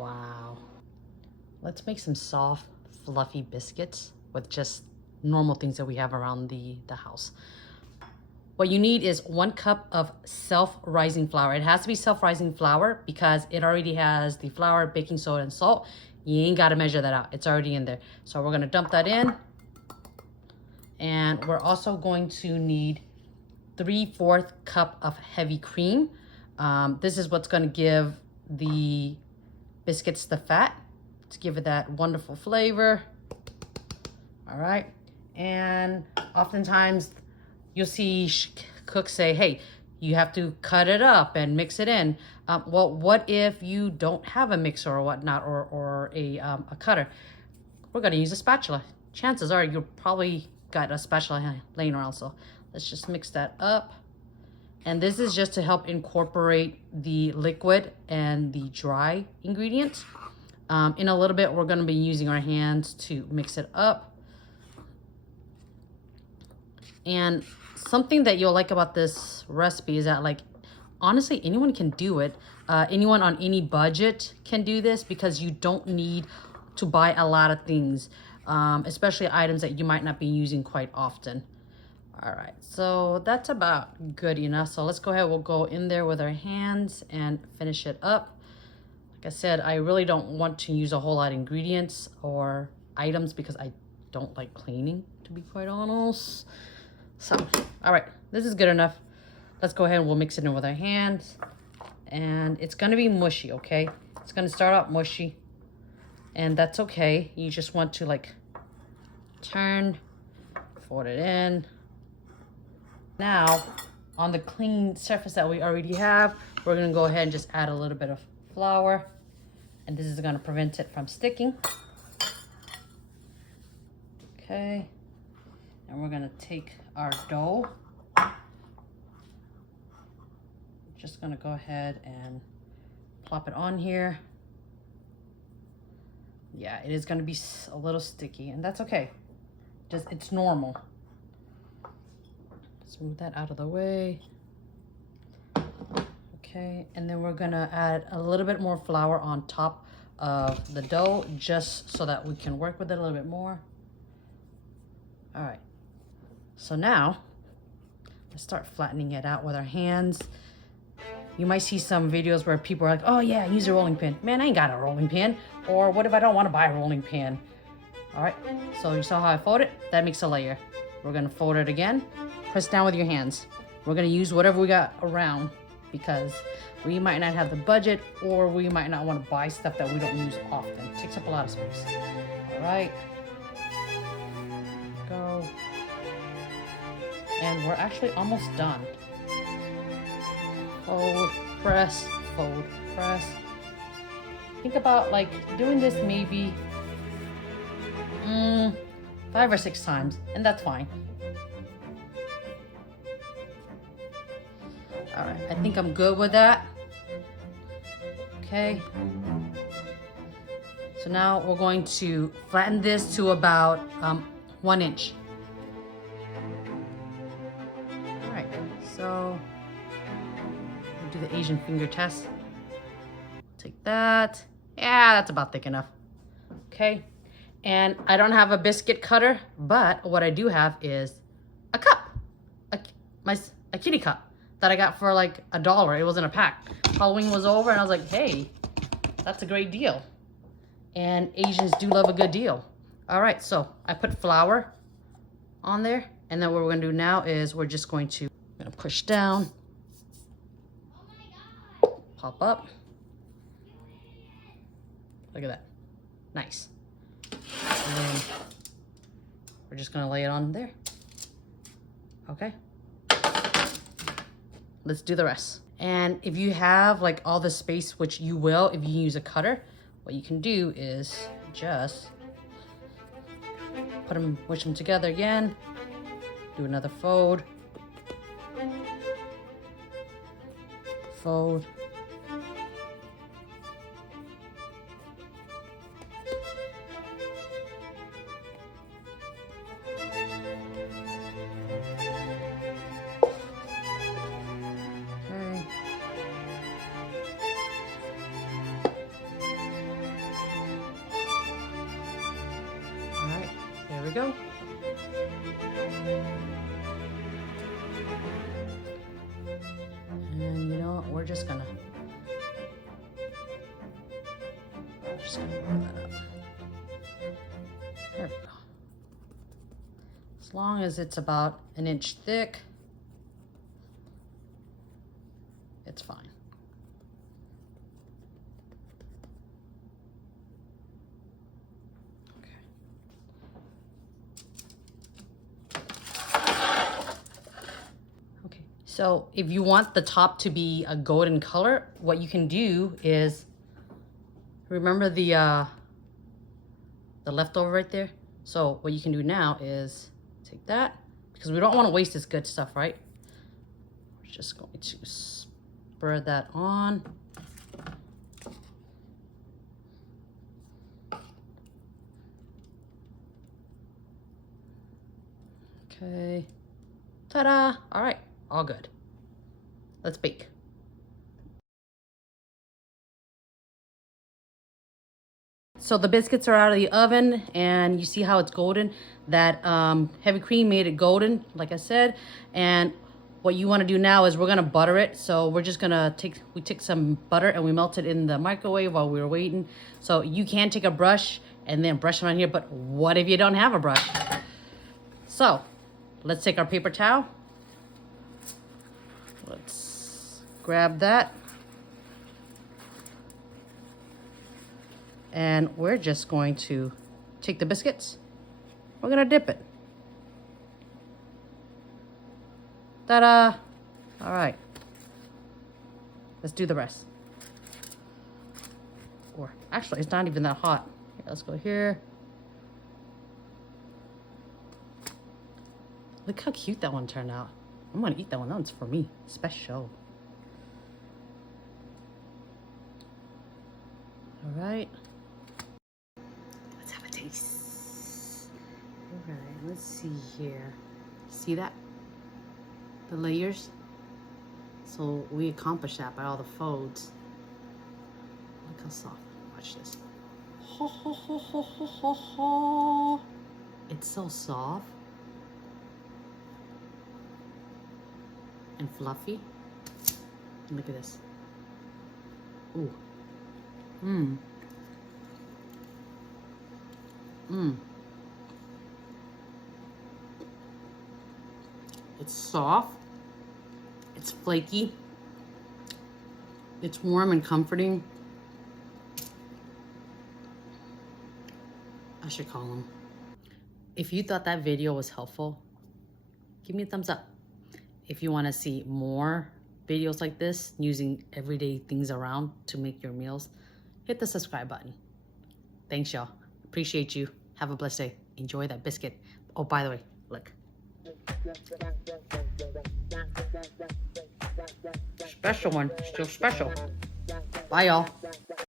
Wow. Let's make some soft, fluffy biscuits with just normal things that we have around the house. What you need is 1 cup of self-rising flour. It has to be self-rising flour because it already has the flour, baking soda, and salt. You ain't got to measure that out. It's already in there. So we're going to dump that in. And we're also going to need 3/4 cup of heavy cream. This is what's going to give the biscuits the fat to give it that wonderful flavor. All right. And oftentimes you'll see cooks say, hey, you have to cut it up and mix it in. Well, what if you don't have a mixer or whatnot, or a cutter? We're going to use a spatula. Chances are you'll probably got a spatula laying around. So let's just mix that up. And this is just to help incorporate the liquid and the dry ingredients. In a little bit, we're going to be using our hands to mix it up. And something that you'll like about this recipe is that, like, honestly, anyone can do it. Anyone on any budget can do this because you don't need to buy a lot of things, especially items that you might not be using quite often. All right, so that's about good enough. So let's go ahead. We'll go in there with our hands and finish it up. Like I said, I really don't want to use a whole lot of ingredients or items because I don't like cleaning, to be quite honest. So, all right, this is good enough. Let's go ahead and we'll mix it in with our hands. And it's gonna be mushy, okay? It's gonna start out mushy, and that's okay. You just want to, like, turn, fold it in. Now, on the clean surface that we already have, we're gonna go ahead and just add a little bit of flour, and this is gonna prevent it from sticking. Okay, and we're gonna take our dough. Just gonna go ahead and plop it on here. Yeah, it is gonna be a little sticky, and that's okay. It's normal. Let's move that out of the way. Okay, and then we're gonna add a little bit more flour on top of the dough just so that we can work with it a little bit more. All right, so now let's start flattening it out with our hands. You might see some videos where people are like, oh yeah, use a rolling pin. Man, I ain't got a rolling pin. Or what if I don't want to buy a rolling pin? All right, so you saw how I fold it? That makes a layer. We're gonna fold it again. Press down with your hands. We're gonna use whatever we got around because we might not have the budget, or we might not want to buy stuff that we don't use often. It takes up a lot of space. All right, go. And we're actually almost done. Fold, press, fold, press. Think about, like, doing this maybe 5 or 6 times, and that's fine. All right, I think I'm good with that. Okay. So now we're going to flatten this to about 1 inch. All right, so we'll do the Asian finger test. Take that. Yeah, that's about thick enough. Okay. And I don't have a biscuit cutter, but what I do have is a cup, a kitty cup that I got for like $1. It was in a pack. Halloween was over and I was like, hey, that's a great deal. And Asians do love a good deal. All right, so I put flour on there, and then what we're gonna do now is we're just going to push down, pop up. Look at that, nice. And then we're just gonna lay it on there. Okay. Let's do the rest. And if you have like all the space, which you will if you use a cutter, what you can do is just push them together again. Do another fold. Fold. we go. And you know what? We're just gonna roll that up. There we go. As long as it's about an inch thick, it's fine. Okay, so if you want the top to be a golden color, what you can do is, remember the leftover right there? So what you can do now is take that, because we don't want to waste this good stuff, right? We're just going to spread that on. Okay. Ta-da! All right, all good. Let's bake. So the biscuits are out of the oven, and you see how it's golden. That heavy cream made it golden, like I said. And what you want to do now is we're gonna butter it. So we're just gonna take some butter and we melt it in the microwave while we were waiting. So you can take a brush and then brush it on here, but what if you don't have a brush? So let's take our paper towel. Let's grab that. And we're just going to take the biscuits. We're gonna dip it. Ta-da! All right. Let's do the rest. Or actually, it's not even that hot. Here, let's go here. Look how cute that one turned out. I'm gonna eat that one. That one's for me. Special. All right. Let's have a taste. All right, let's see here. See that? The layers? So we accomplished that by all the folds. Look how soft. Watch this. Ho, ho, ho, ho, ho, ho, ho. It's so soft and fluffy. And look at this. Ooh. Mmm. Mmm. It's soft. It's flaky. It's warm and comforting. I should call him. If you thought that video was helpful, give me a thumbs up. If you want to see more videos like this, using everyday things around to make your meals, hit the subscribe button. Thanks, y'all. Appreciate you. Have a blessed day. Enjoy that biscuit. Oh, by the way, look. Special one. Still special. Bye, y'all.